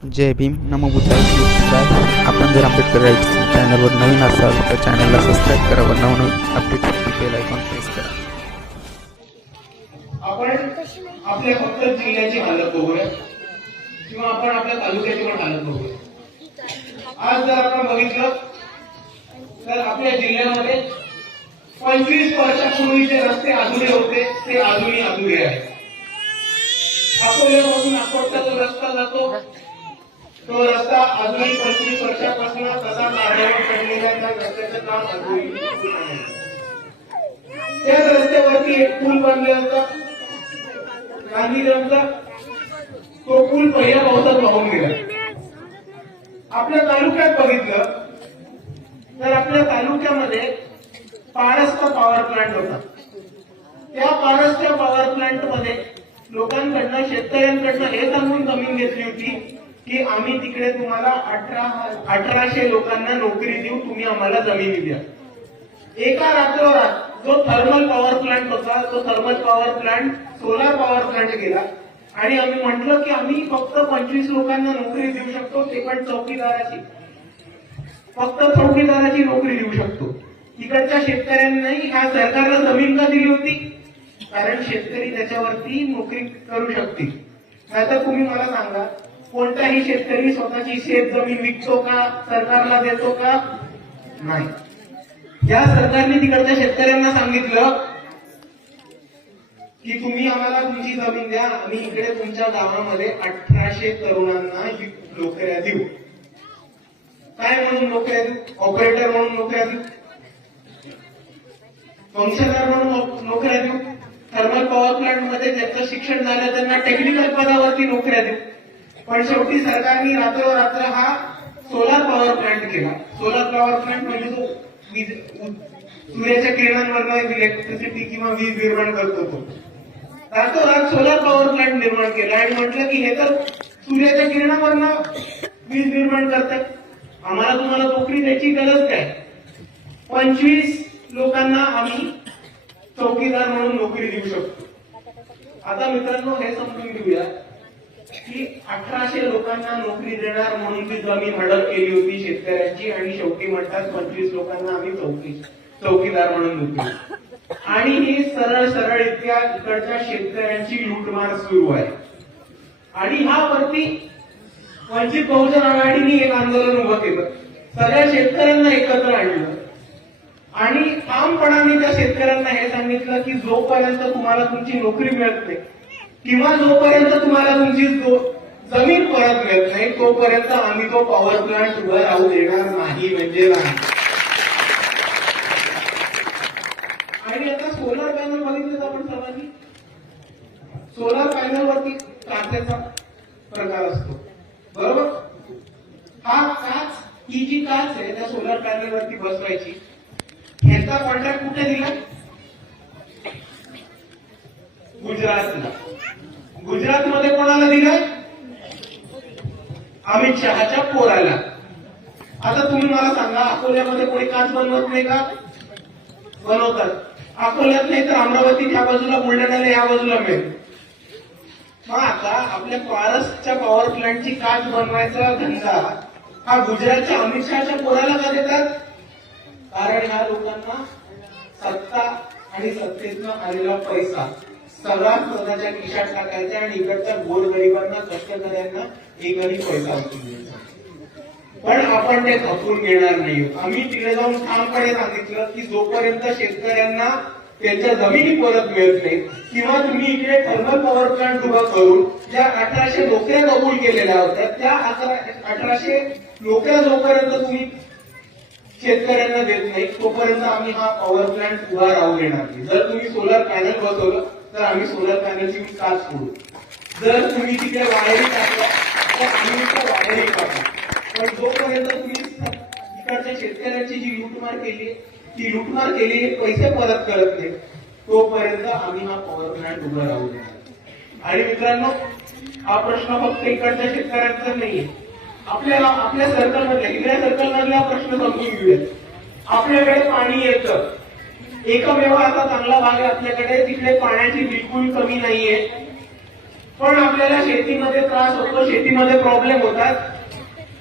जय भीम नमोबुद्धाय आपण जर आंबेडकर राईट्स चॅनलवर नवीन असाल तर चॅनलला सबस्क्राईब करा व नवनवीन अपडेटसाठी बेल आयकॉन प्रेस करा. आपण आपल्या फक्त जिल्ह्याची हालत बघूया किंवा आपण आपल्या तालुक्याची पण हालत बघूया. आज जर आपण बघितलं तर आपल्या जिल्ह्यामध्ये पंचवीस वर्षापूर्वीचे रस्ते अधुरे होते ते अजूनही अधुरे आहेत. अकोल्यापासून नागपूरचा रस्ता जातो तो रस्ता अजूनही पंचवीस वर्षापासून तसा कार्यावर पडलेला त्या रस्त्याचं काम अजूनही त्याच रस्त्यावरती एक पूल बांधला होता. गांधीग्रामचा तो पूल पहिल्या पावसात वाहून गेला. आपल्या तालुक्यात बघितलं तर आपल्या तालुक्यामध्ये पारसचा पॉवर प्लांट होता. त्या पारसच्या पॉवर प्लांटमध्ये लोकांकडनं शेतकऱ्यांकडनं हे सांगून जमीन घेतली होती की आम्ही तिकडे तुम्हाला अठरा अठराशे लोकांना नोकरी देऊ तुम्ही आम्हाला जमिनी द्या. एका रात्रोरात जो थर्मल पॉवर प्लांट होता तो thermal power plant solar power plant गेला. आणि आम्ही म्हटलं की आम्ही फक्त पंचवीस लोकांना नोकरी देऊ शकतो ते पण चौकीदाराची. फक्त चौकीदाराची नोकरी देऊ शकतो. तिकडच्या शेतकऱ्यांनाही ह्या सरकारला जमीन का दिली होती? कारण शेतकरी त्याच्यावरती नोकरी करू शकतील. नाहीतर तुम्ही मला सांगा कोणताही शेतकरी स्वतःची शेत जमीन विकतो का? सरकारला देतो का? नाही. या सरकारने तिकडच्या शेतकऱ्यांना सांगितलं की तुम्ही आम्हाला तुमची जमीन द्या आम्ही इकडे तुमच्या गावामध्ये अठराशे तरुणांना नोकऱ्या देऊ. काय म्हणून नोकऱ्या देऊ? ऑपरेटर म्हणून नोकऱ्या देऊ? फंक्शनर म्हणून नोकऱ्या देऊ? थर्मल पॉवर प्लांटमध्ये ज्याचं शिक्षण झालं त्यांना टेक्निकल पदावरती नोकऱ्या देऊ. पण शेवटी सरकारने रात्र हा सोलर पॉवर प्लांट केला. सोलर पॉवर प्लांट म्हणजे जो वीज सूर्याच्या किरणांवर इलेक्ट्रिसिटी किंवा वीज निर्माण करतो तो. रातोरात सोलर पॉवर प्लांट निर्माण केला आणि म्हटलं की हे तर सूर्याच्या किरणावरनं वीज निर्माण करतात. आम्हाला तुम्हाला नोकरी द्यायची गरज काय? पंचवीस लोकांना आम्ही चौकीदार म्हणून नोकरी देऊ शकतो. आता मित्रांनो हे समजून घेऊया. की अठराशे लोकांना नोकरी देणार म्हणून ती जमीन हडप केली होती शेतकऱ्यांची. आणि शेवटी म्हणतात पंचवीस लोकांना आम्ही चौकी चौकीदार म्हणून नोकरी आणि ही सरळ सरळ इतक्या इकडच्या शेतकऱ्यांची लूटमार सुरू आहे. आणि हा वरती वंचित बहुजन आघाडीने एक आंदोलन उभं केलं. सगळ्या शेतकऱ्यांना एकत्र आणलं. आणि ठामपणाने त्या शेतकऱ्यांना हे सांगितलं की जोपर्यंत तुम्हाला तुमची नोकरी मिळत नाही किंवा जोपर्यंत तुम्हाला तुमची जमीन परत मिळत नाही तोपर्यंत आम्ही तो पॉवर प्लांट उभा राहू देणार नाही म्हणजे नाही. आणि आता सोलार पॅनल बघितलं आपण सर्वांनी? सोलार पॅनल वरती काचेचा प्रकार असतो. बरोबर? हा काच ही जी काच आहे त्या सोलार पॅनल वरती बसवायची. ह्याचा कॉन्ट्रॅक्ट कुठे दिला? गुजरातला. गुजरातमध्ये कोणाला दिलाय अमित शहाच्या पोराला. आता तुम्ही मला सांगा अकोल्यामध्ये कोणी काच बनवत नाही का? बनवतात. अकोल्यात नाही तर अमरावती त्या बाजूला बुलढाण्याला या बाजूला मिळेल. मग आता आपल्या पारसच्या पॉवर प्लांटची काच बनवायचा धंदा हा गुजरातच्या अमित शहाच्या पोराला का देतात? कारण ह्या लोकांना सत्ता आणि सत्तेतनं आलेला पैसा. सर्वात स्वतःच्या खिशात टाकायचा आणि इकडच्या गोर गरिबांना कष्टकऱ्यांना एकही पैसा पण आपण ते खपून घेणार नाही. आम्ही तिकडे जाऊन ठामपणे सांगितलं की जोपर्यंत शेतकऱ्यांना त्यांच्या जमिनी परत मिळत नाही किंवा तुम्ही इकडे थर्मल पॉवर प्लांट उभा करून ज्या अठराशे नोकऱ्या कबूल केलेल्या होत्या त्या अकरा अठराशे नोकऱ्या जोपर्यंत तुम्ही शेतकऱ्यांना देत नाही तोपर्यंत आम्ही हा पॉवर प्लांट उभा राहू देणार नाही. जर तुम्ही सोलर पॅनल बसवलं तर आम्ही सोलर पॅनलची काच सोडू. जर तुम्ही तिथे वायरिंग टाकल्या तर आम्ही त्या वायरी टाकू पण जोपर्यंत तुम्ही इकडच्या शेतकऱ्याची जी लूटमार केली ती लूटमार केली पैसे परत करत नाही तोपर्यंत आम्ही हा पॉवर प्लॅन्ट उभा राहू नये. आणि मित्रांनो हा प्रश्न फक्त इकडच्या शेतकऱ्यांचा नाहीये. आपल्याला आपल्या सर्कलमधल्या हिरव्या सर्कलमधला प्रश्न समजून घेऊया. आपल्याकडे पाणी येतं. एकमेव आता चांगला भाग आहे आपल्याकडे. तिकडे पाण्याची बिलकुल कमी नाहीये. पण आपल्याला शेतीमध्ये त्रास होतो शेतीमध्ये प्रॉब्लेम होतात.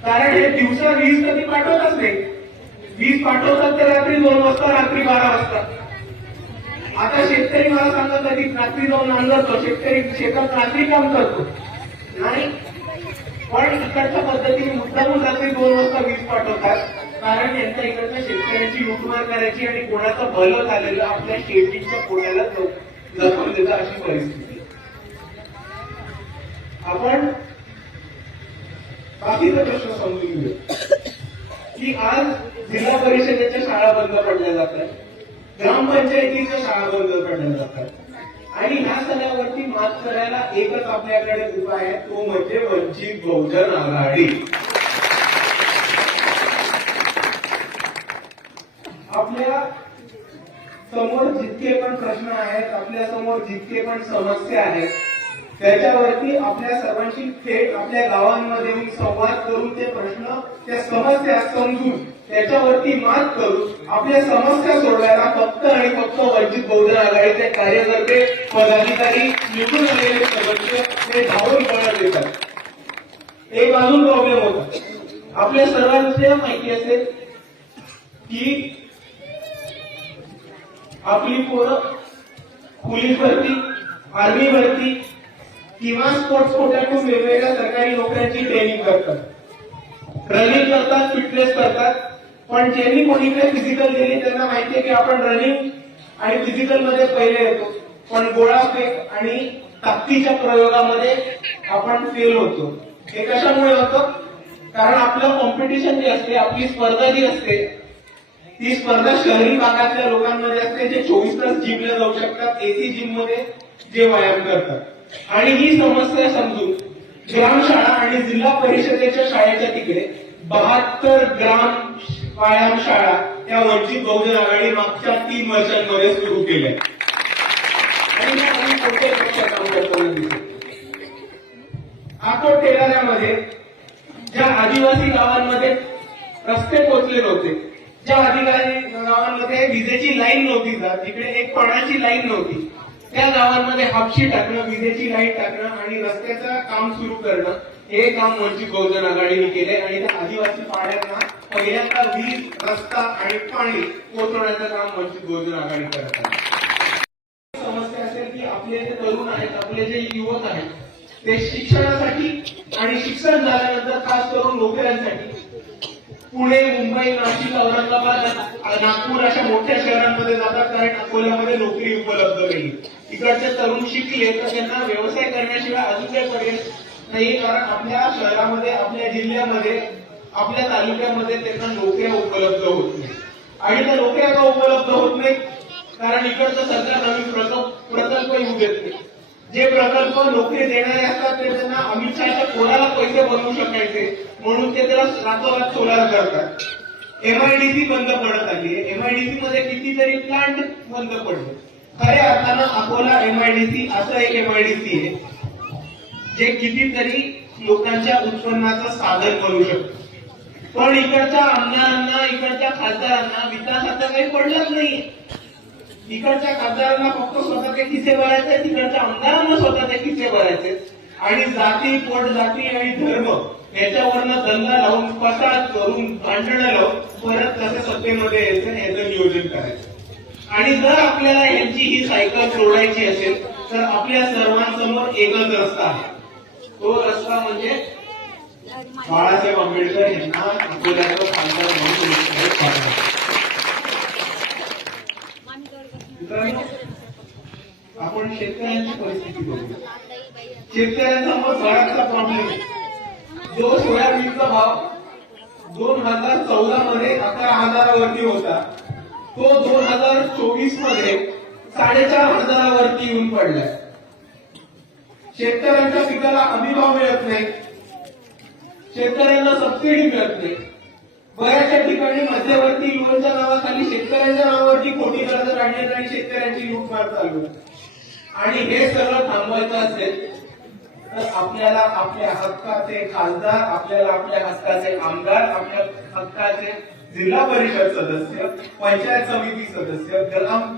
कारण हे दिवसा वीज कधी पाठवतच नाही. वीज पाठवतात तर रात्री दोन वाजता रात्री बारा वाजता. आता शेतकरी मला सांगा कधी रात्री जाऊन नांगरतो शेतकरी शेतात रात्री काम करतो. नाही. पण इकडच्या पद्धतीने मुद्दामून रात्री दोन वाजता वीज पाठवतात. कारण यांच्या इकडच्या शेतकऱ्याची लुटमार करायची आणि कोणाचं भलं झालेलं आपल्या शेतीच्या पोटाला जपून देतं अशी परिस्थिती. आपण बाकीचा प्रश्न समजून घेऊ की आज जिल्हा परिषदेच्या शाळा बंद पडल्या जातात ग्रामपंचायतीच्या शाळा बंद पडल्या जातात आणि ह्या सगळ्यावरती मात करायला एकच आपल्याकडे उपाय आहे तो म्हणजे वंचित बहुजन आघाडी आपल्या समोर जितके पण प्रश्न आहेत आपल्यासमोर जितके पण समस्या आहेत त्याच्यावरती आपल्या सर्वांशी थेट आपल्या गावांमध्ये संवाद करून ते प्रश्न त्या समस्या समजून त्याच्यावरती मात करून आपल्या समस्या सोडवायला फक्त आणि फक्त वंचित बहुजन आघाडीचे कार्यकर्ते पदाधिकारी निवडून आलेले सदस्य हे धावून पळत येतात. एक अजून प्रॉब्लेम होता. आपल्या सर्वांना माहिती असेल की आपली पोरं पोलीस भरती आर्मी भरती किंवा स्पोर्ट्स कोट्यातून वेगवेगळ्या सरकारी नोकऱ्यांची ट्रेनिंग करतात. रनिंग करतात फिटनेस करतात पण ज्यांनी कोणीकडे फिजिकल दिली त्यांना माहितीये की आपण रनिंग आणि फिजिकलमध्ये पहिले येतो. पण गोळा फेक आणि ताकदीच्या प्रयोगामध्ये आपण फेल होतो. हे कशामुळे होतं? कारण आपलं कॉम्पिटिशन जे असते आपली स्पर्धा जी असते ती स्पर्धा शहरी भागातल्या लोकांमध्ये असते जे चोवीस तास जिमला जाऊ शकतात एसी जिममध्ये जे व्यायाम करतात. आणि ही समस्या समजून ग्रामशाळा आणि जिल्हा परिषदेच्या शाळेच्या तिकडे बहात्तर ग्राम व्यायाम शाळा त्या वंचित बहुजन आघाडी मागच्या तीन वर्षांमध्ये सुरू केल्या. आणि त्या आकोट ज्या आदिवासी गावांमध्ये रस्ते पोचले नव्हते ज्या अधिकारी गावांमध्ये विजेची लाईन नव्हती जात तिकडे एक पाण्याची लाईन नव्हती. त्या गावांमध्ये हापशी टाकणं विजेची लाईन टाकणं आणि रस्त्याचं काम सुरू करणं हे काम वंचित बहुजन आघाडीने केले आणि त्या आदिवासी पाड्यांना पहिल्यांदा वीज रस्ता आणि पाणी पोहोचवण्याचं काम वंचित बहुजन आघाडी करत आहे. समस्या असेल की आपले जे तरुण आहेत आपले जे युवक आहेत ते शिक्षणासाठी आणि शिक्षण झाल्यानंतर खास करून नोकऱ्यांसाठी पुणे मुंबई नाशिक औरंगाबाद नागपूर अशा मोठ्या शहरांमध्ये जातात कारण अकोल्यामध्ये नोकरी उपलब्ध नाही. इकडचे तरुण शिकले तर त्यांना व्यवसाय करण्याशिवाय अजून काही पर्याय नाही कारण आपल्या शहरामध्ये आपल्या जिल्ह्यामध्ये आपल्या तालुक्यामध्ये त्यांना नोकऱ्या उपलब्ध होत नाही. आणि त्या नोकऱ्या उपलब्ध होत नाही कारण इकडचं सरकार नवीन प्रकल्प प्रकल्प येऊ देत नाही जे प्रकल्प नोकरी देणारे असतात ते त्यांना अमित शहाच्या कोणाला पैसे बनवू शकायचे. म्हणून ते त्याला रातोरात सोलार करतात. एमआयडीसी बंद पडत आली एमआयडीसी मध्ये कितीतरी प्लांट बंद पडले. खऱ्या अर्थानं अकोला एमआयडीसी असं एक एमआयडीसी आहे. जे कितीतरी लोकांच्या उत्पन्नाचं साधन बनू शकतं. पण इकडच्या आमदारांना इकडच्या खासदारांना विकासाचं काही पडलंच नाही तिकडच्या खासदारांना फक्त स्वतःचे किस्से भरायचे तिकडच्या आमदारांना स्वतःचे किस्से भरायचे आणि जाती पोट जाती आणि धर्म याच्यावरनं दंगा लावून पसार करून भांडणं लावून परत कसं सत्तेमध्ये यायचं याचं नियोजन करायचं. आणि जर आपल्याला यांची ही सायकल सोडायची असेल तर आपल्या सर्वांसमोर एकच रस्ता आहे. तो रस्ता म्हणजे बाळासाहेब आंबेडकर यांना अकोल्याचं खासदार मित्रांनो, आपण शेतकऱ्यांची परिस्थिती बघू. शेतकऱ्यांसमोर बराचसा प्रॉब्लेम जो सोयाबीनचा भाव दोन हजार चौदा मध्ये अकरा हजारावरती होता तो दोन हजार चोवीसमध्ये साडेचार हजारावरती येऊन पडलाय शेतकऱ्यांच्या पिकाला हमी भाव मिळत नाही. शेतकऱ्यांना सबसिडी मिळत नाही. बऱ्याचशा ठिकाणी मध्यवर्ती लोनच्या नावाखाली शेतकऱ्यांच्या नावावरती खोटी कर्ज काढण्यात आणि शेतकऱ्यांची लूटमार चालू आणि हे सगळं थांबवायचं असेल तर आपल्याला आपल्या हक्काचे खासदार आपल्याला आपल्या हक्काचे आमदार आपल्या हक्काचे जिल्हा परिषद सदस्य पंचायत समिती सदस्य ग्राम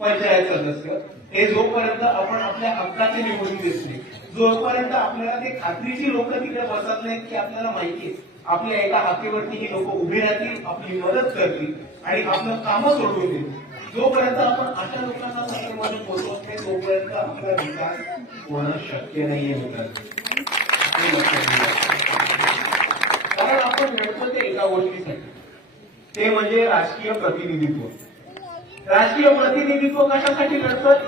पंचायत सदस्य हे जोपर्यंत आपण आपल्या हक्काचे निवडून देत नाही जोपर्यंत आपल्याला ते खात्रीची लोक तिकडे बसत नाहीत की आपल्याला माहिती आहे. आपल्या एका हाकेवरती ही लोक उभी राहतील आपली मदत करतील आणि आपलं कामं सोडवून देतील. जोपर्यंत आपण अशा लोकांना सत्तेमध्ये पोहोचवत नाही तोपर्यंत आपला विकास होणं शक्य नाहीये कारण आपण लढतो ते एका गोष्टीसाठी. ते म्हणजे राजकीय प्रतिनिधित्व. राजकीय प्रतिनिधित्व कशासाठी लढतात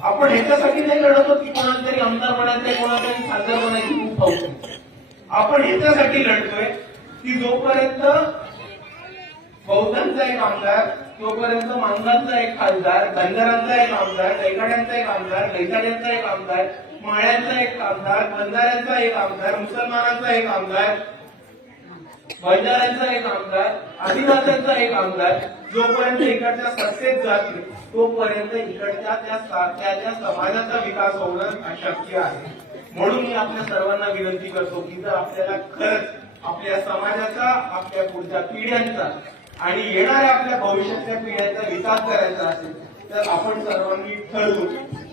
आपण ह्याच्यासाठी नाही लढत की कोणाला तरी आमदार बनायचंय कोणाला तरी खासदार बनायची खूप हौस आपण ह्याच्यासाठी लढतोय की जोपर्यंत बौद्धांचा एक आमदार तोपर्यंत मांगांचा एक खासदार बंजारांचा एक आमदार दैकाड्यांचा एक आमदार लैसाड्यांचा एक आमदार माळ्यांचा एक आमदार बंधाऱ्यांचा एक आमदार मुसलमानांचा एक आमदार महिलांचा एक आमदार आदिवासींचा एक आमदार जोपर्यंत इकडच्या सत्तेत जातील तोपर्यंत इकडच्या त्या त्या समाजाचा विकास होणं अशक्य आहे. म्हणून मी आपल्या सर्वांना विनंती करतो की जर आपल्याला खरंच आपल्या समाजाचा आपल्या पुढच्या पिढ्यांचा आणि येणाऱ्या आपल्या भविष्यातल्या पिढ्यांचा विकास करायचा असेल तर आपण सर्वांनी ठरवू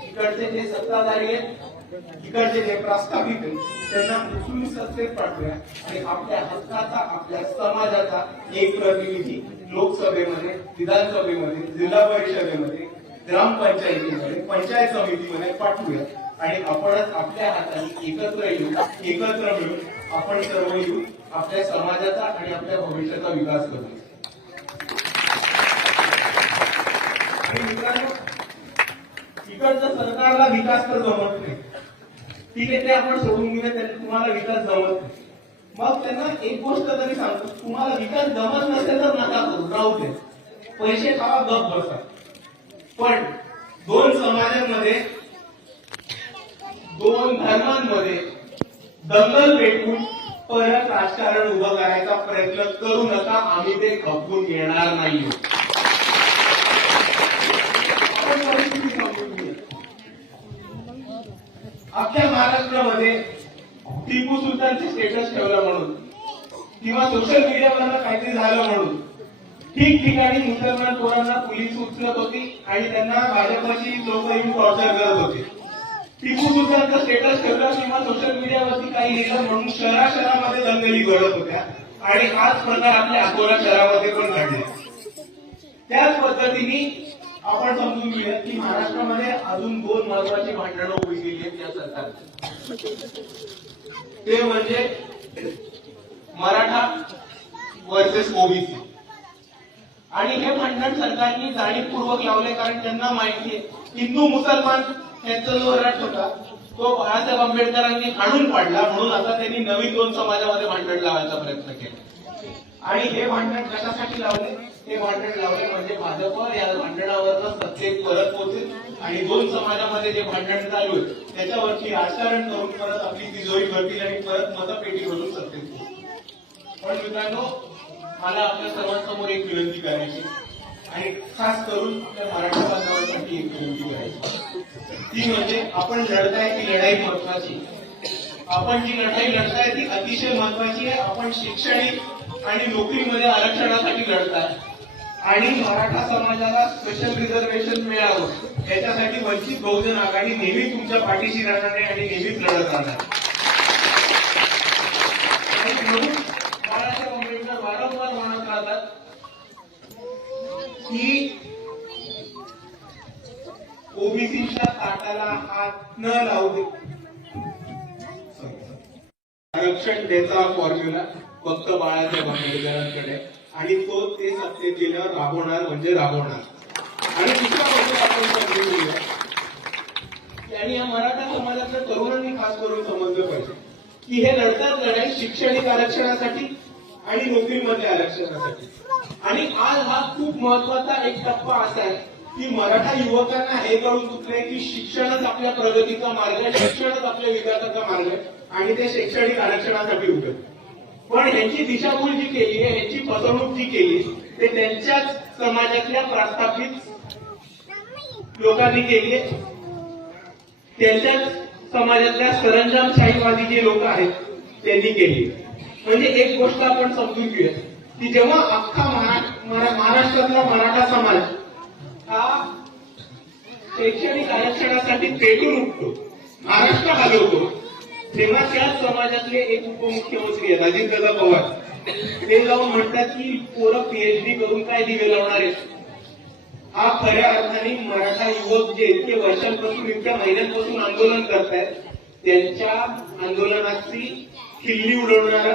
इकडचे जे सत्ताधारी आहेत इकडचे जे प्रस्थापित आहेत त्यांना उचलून सत्तेत पाठवूया आणि आपल्या हक्काचा आपल्या समाजाचा एक प्रतिनिधी लोकसभेमध्ये विधानसभेमध्ये जिल्हा परिषदेमध्ये ग्रामपंचायतीमध्ये पंचायत समितीमध्ये पाठवूया. आणि आपणच आपल्या हाताने एकत्र येऊ एकत्र मिळून आपण सर्व येऊ आपल्या समाजाचा आणि आपल्या भविष्याचा विकास करू. मित्रांनो इकडचं सरकारला विकास तर जमत नाही. ठीक आहे ते आपण सोडून घेऊया त्यांनी तुम्हाला विकास जमत मग त्यांना एक गोष्ट तरी सांगतो तुम्हाला विकास जमत नसेल तर नका करू राहू दे. पैसे खावा गप बसा. पण दोन समाजांमध्ये दोन धर्मांमध्ये दंगल पेटून परत राजकारण उभं करायचा प्रयत्न करू नका आम्ही ते खपवून येणार नाही आपण परिस्थिती समजून घेऊया. अख्ख्या महाराष्ट्रामध्ये टिपू सुलतानचे स्टेटस ठेवलं म्हणून किंवा सोशल मीडियावर काहीतरी झालं म्हणून ठिकठिकाणी मुसलमान पोरांना पोलीस उचलत होती आणि त्यांना भाजपची लोक येऊन टॉर्चर करत होते. टिपू सुलतानचं स्टेटस ठेवलं किंवा सोशल मीडियावरती काही लिहिलं म्हणून शहरा शहरामध्ये दंगली घडत होत्या आणि हाच प्रकार आपल्या अकोला शहरामध्ये पण घडले. त्याच पद्धतीने आपण समजून घेऊया की महाराष्ट्रामध्ये अजून दोन महत्वाची भांडणं उभी गेली आहेत या सरकारची. ते म्हणजे मराठा वर्सेस ओबीसी आणि हे भांडण सरकारने जाणीवपूर्वक लावले कारण त्यांना माहिती आहे. हिंदू मुसलमान यांचा जो रट होता. तो बाळासाहेब आंबेडकरांनी हाणून पाडला म्हणून आता त्यांनी नवीन दोन समाजामध्ये भांडण लावायचा प्रयत्न केला. आणि हे भांडण कशासाठी लावले? हे भांडण लावले म्हणजे भाजप या भांडणावर सत्तेत परत होतील आणि दोन समाजामध्ये जे भांडण चालू आहे त्याच्यावरती राजकारण करून परत आपली तिजोरी भरतील आणि परत मतपेटी भरून सत्तेत पण मित्रांनो मला आपल्या सर्वांसमोर एक विनंती करायची आणि खास करून आपल्या मराठा बांधवांसाठी एक विनंती करायची ती म्हणजे आपण लढताय ती लढाई महत्वाची आपण जी लढाई लढताय ती अतिशय महत्वाची आहे. आपण शैक्षणिक आणि नोकरीमध्ये आरक्षणासाठी लढताय. आणि मराठा समाजाला स्पेशल रिझर्वेशन मिळावं. याच्यासाठी वंचित बहुजन आघाडी नेहमी तुमच्या पाठीशी राहणार आहे आणि नेहमीच लढत राहणार बाळासाहेब आंबेडकर वारंवार म्हणत राहतात की ओबीसीच्या ताटाला हात न लावू दे. आरक्षण द्यायचा फॉर्म्युला फक्त बाळासाहेब आंबेडकरांकडे. आणि तो ते सत्यतेनं राबवणार म्हणजे राबवणार. आणि दुसरा गोष्ट आपण समजून घेऊया आणि या मराठा समाजातल्या तरुणांनी खास करून समजलं पाहिजे. की हे लढतात लढाई शैक्षणिक आरक्षणासाठी आणि नोकरीमध्ये आरक्षणासाठी. आणि आज हा खूप महत्त्वाचा एक टप्पा असा आहे की मराठा युवकांना हे कळून चुकलंय की शिक्षणच आपल्या प्रगतीचा मार्ग आहे शिक्षणच आपल्या विकासाचा मार्ग आहे आणि ते शैक्षणिक आरक्षणासाठी उठत पण ह्यांची दिशाभूल जी केली आहे ह्यांची फसवणूक जी केली ते त्यांच्याच समाजातल्या प्रस्थापित लोकांनी केली आहे. त्यांच्याच समाजातल्या सरंजामशाहीवादी जे लोक आहेत त्यांनी केली म्हणजे एक गोष्ट आपण समजून घेऊया की जेव्हा अख्खा महाराष्ट्रातला मराठा समाज हा शैक्षणिक आरक्षणासाठी पेटून उठतो महाराष्ट्र हलवतो तेव्हा त्याच समाजातले एक उपमुख्यमंत्री आहेत अजितदादा पवार. ते जाऊन म्हणतात की पोरं पीएचडी करून काय दिवे लावणार आहेत? हा खऱ्या अर्थाने मराठा युवक जे इतके वर्षांपासून इतक्या महिन्यांपासून आंदोलन करतायत त्यांच्या आंदोलनाची खिल्ली उडवणारा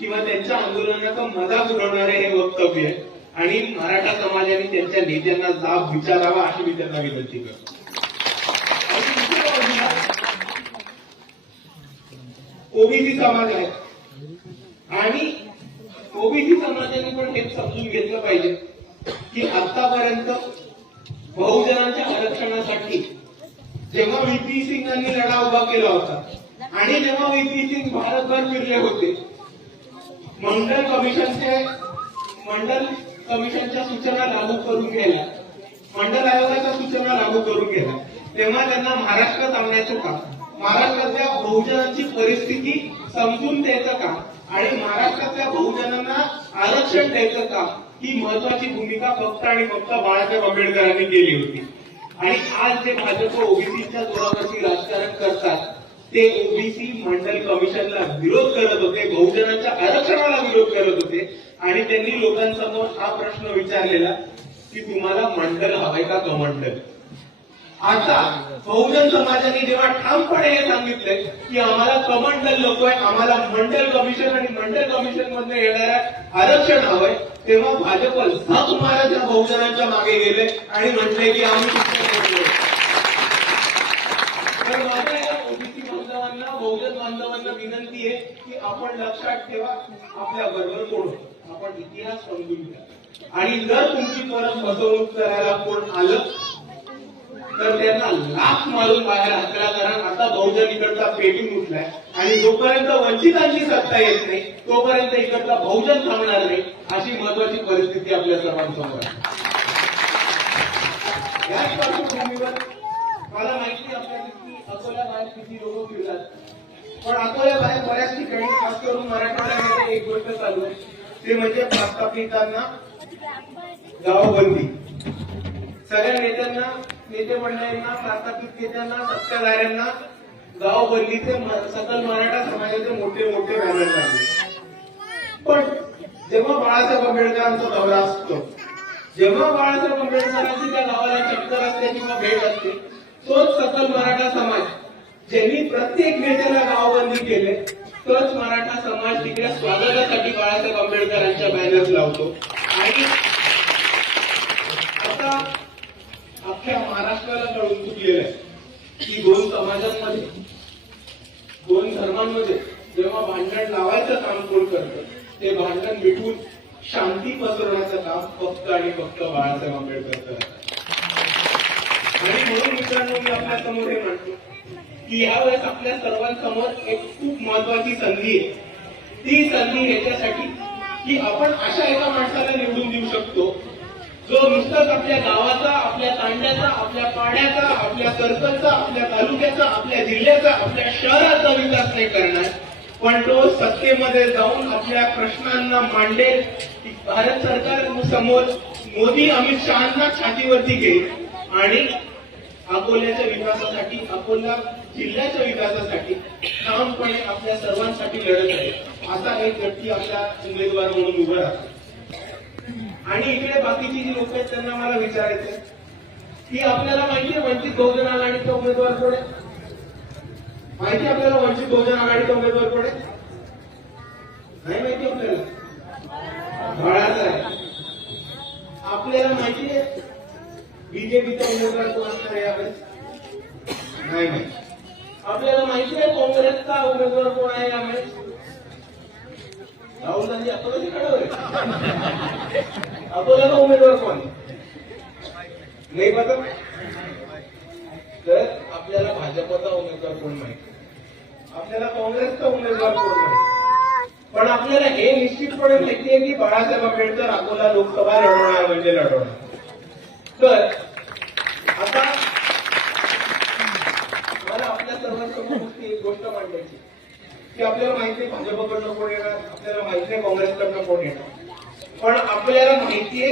किंवा त्यांच्या आंदोलनाचा मजाक उडवणारे हे वक्तव्य आहे. आणि मराठा समाजाने त्यांच्या नेत्यांना जाब विचारावा अशी मी त्यांना विनंती करतो आणि दुसऱ्या बाजूला ओबीसी समाज आहे. आणि ओबीसी समाजाने पण हे समजून घेतलं पाहिजे की आतापर्यंत बहुजनांच्या आरक्षणासाठी जेव्हा व्हीपी सिंगांनी लढा उभा केला होता आणि जेव्हा व्हीपी सिंग भारतभर फिरले होते मंडल कमिशनचे मंडल कमिशनच्या सूचना लागू करून गेल्या मंडल आयोगाच्या सूचना लागू करून गेल्या तेव्हा त्यांना महाराष्ट्रात आणण्याचं काम. महाराष्ट्रातल्या बहुजनांची परिस्थिती समजून द्यायचं काम आणि महाराष्ट्रातल्या बहुजनांना आरक्षण द्यायचं काम ही महत्वाची भूमिका फक्त आणि फक्त बाळासाहेब आंबेडकरांनी केली होती. आणि आज जे भाजप ओबीसीच्या जोरावरती राजकारण करतात ते ओबीसी मंडल कमिशनला विरोध करत होते बहुजनांच्या आरक्षणाला विरोध करत होते आणि त्यांनी लोकांसमोर हा प्रश्न विचारलेला की तुम्हाला मंडल हवाय का कमंडल आता बहुजन समाजाने जेव्हा ठामपणे हे सांगितलंय की आम्हाला कमंडल नकोय आम्हाला मंडल कमिशन आणि मंडल कमिशन मधनं येणाऱ्या आरक्षण हवंय तेव्हा भाजप झक महाराज या बहुजनांच्या मागे गेले आणि म्हटले की आम्ही तर माझ्या या ओबीसी बांधवांना बहुजन बांधवांना विनंती आहे की आपण लक्षात ठेवा आपल्या बरोबर कोण आपण इतिहास समजून घ्या. आणि जर तुमची परत फसवणूक करायला कोण आलं तर त्यांना लाख मारून बाहेर हाकला कारण आता बहुजन इकडचा पेटी उठलाय आणि जोपर्यंत वंचितांची सत्ता येत नाही तोपर्यंत इकडचा बहुजन थांबणार नाही अशी महत्वाची परिस्थिती आपल्या सर्वांसमोर आहे. याच पार्श्वभूमीवर मला माहिती आपल्याला की बाहेर किती लोक फिरतात. पण अकोल्या बाहेर बऱ्याच ठिकाणी खास करून मराठवाड्यामध्ये एक गोष्ट चालू आहे. ते म्हणजे प्रस्थापितांना गावबंदी. सगळ्या नेत्यांना नेते मंडळींना प्रास्ताविक नेत्यांना सत्ताधाऱ्यांना गाव बदलीचे सकल मराठा समाजाचे मोठे मोठे बॅनर लागले पण जेव्हा बाळासाहेब आंबेडकरांचा दौरा असतो जेव्हा बाळासाहेब आंबेडकरांची त्या गावाला चक्कर असते किंवा भेट असते तोच सकल मराठा समाज ज्यांनी प्रत्येक नेत्याला गावबंदी केले तोच मराठा समाज तिकडे स्वागतासाठी बाळासाहेब आंबेडकरांच्या बॅनर्स लावतो. आणि अख्ख्या महाराष्ट्राला कळून चुकलेलं आहे. की दोन समाजांमध्ये दोन धर्मांमध्ये जेव्हा भांडण लावायचं काम कोण करतं ते भांडण मिटवून शांती पसरवण्याचं काम फक्त आणि फक्त बाळासाहेब आंबेडकर करतात. आणि म्हणून मित्रांनो मी आपल्यासमोर हे म्हणतो की यावेळेस आपल्या सर्वांसमोर एक खूप महत्वाची संधी आहे. ती संधी याच्यासाठी की आपण अशा एका माणसाला निवडून देऊ शकतो जो नुसताच आपल्या गावाचा आपल्या तांड्याचा आपल्या पाण्याचा आपल्या सर्कलचा आपल्या तालुक्याचा आपल्या जिल्ह्याचा आपल्या शहराचा विकास नाही करणार. पण तो सत्तेमध्ये जाऊन आपल्या प्रश्नांना मांडेल. भारत सरकार समोर मोदी अमित शहाना छातीवरती घेईल. आणि अकोल्याच्या विकासासाठी अकोला जिल्ह्याच्या विकासासाठी ठामपणे आपल्या सर्वांसाठी लढत आहे. असा एक व्यक्ती आपल्या उमेदवार म्हणून उभा राहतो. आणि इकडे बाकीची जी लोक आहेत त्यांना मला विचारायचं की आपल्याला माहिती आहे वंचित बहुजन आघाडीचा उमेदवार कोण आहे माहिती आपल्याला वंचित बहुजन आघाडीचा उमेदवार कोण आहे नाही माहिती आपल्याला? बाळाचा आहे. आपल्याला माहिती आहे बीजेपीचा उमेदवार कोण असणार आहे यावेळेस नाही माहिती. आपल्याला माहिती आहे काँग्रेसचा उमेदवार कोण आहे यावेळेस राहुल गांधी अकोल्याचे खडवले अकोल्याचा उमेदवार कोण? नाही पता? तर आपल्याला भाजपचा उमेदवार कोण माहिती? आपल्याला काँग्रेसचा उमेदवार कोण माहिती? पण आपल्याला हे निश्चितपणे माहिती आहे की बाळासाहेब आंबेडकर अकोला लोकसभा लढवणार म्हणजे लढवणार. तर आता मला आपल्या सर्वांसमोर एक गोष्ट मांडायची की आपल्याला माहिती आहे भाजपकडनं कोण येणार? आपल्याला माहिती आहे काँग्रेसकडनं कोण येणार. पण आपल्याला माहितीये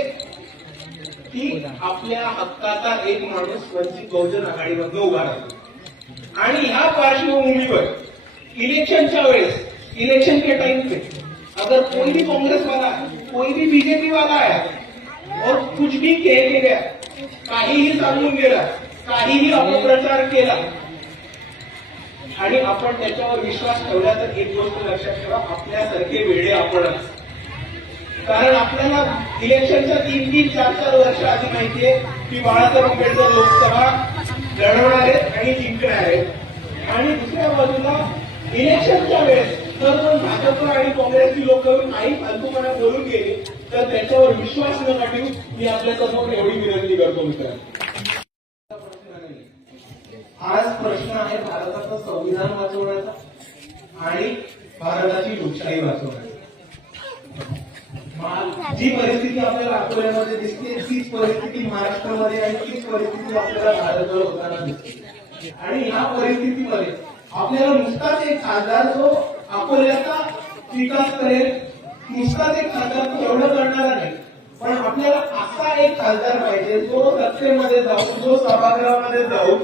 की आपल्या हक्काचा एक माणूस वंचित बहुजन आघाडीमधनं उभा राहतो आणि ह्या पार्श्वभूमीवर इलेक्शनच्या वेळेस इलेक्शन के टाइम पे अगर कोई भी कांग्रेस वाला है कोई भी बीजेपी वाला है और कुछ भी कह के गया काहीही सांगून गेला काहीही अपप्रचार केला आणि आपण त्याच्यावर विश्वास ठेवला तर एक गोष्ट लक्षात ठेवा आपल्यासारखे वेळे आपणच कारण आपल्याला इलेक्शनच्या तीन तीन चार चार वर्ष आधी माहितीये की बाळासाहेब आंबेडकर लोकसभा लढवणार आहेत आणि जिंकणार आहेत. आणि दुसऱ्या बाजूला इलेक्शनच्या वेळेस जर पण भाजप आणि काँग्रेसची लोक काही फालतूपणा बोलून गेले तर त्याच्यावर विश्वास न ठेवून मी आपल्यासमोर एवढी विनंती करतो मित्रांनो. प्रश्न आहे भारताचं संविधान वाचवण्याचा आणि भारताची लोकशाही वाचवण्याचा. जी परिस्थिती आपल्याला अकोल्यामध्ये दिसते तीच परिस्थिती महाराष्ट्रामध्ये आणि तीच परिस्थिती आपल्याला भारतभर होताना दिसते. आणि या परिस्थितीमध्ये आपल्याला नुसताच एक खासदार जो अकोल्याचा विकास करेल नुसताच एक खासदार तो एवढं करणारा नाही. पण आपल्याला असा एक खासदार पाहिजे जो सत्तेमध्ये जाऊन जो सभागृहामध्ये जाऊन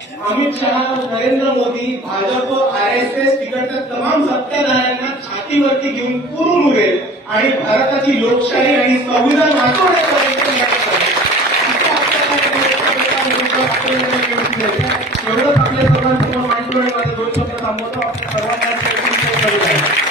Amit Shah Narendra Modi Bhajap R S S तिकडच्या तमाम सत्ताधाऱ्यांना छातीवरती घेऊन पुरून उरेल आणि भारताची लोकशाही आणि संविधान वाचवण्याचा एवढंच आपल्या सर्वांसमोर मांडतो आणि माझे दोन शब्द थांबवतो आपल्या सर्वांना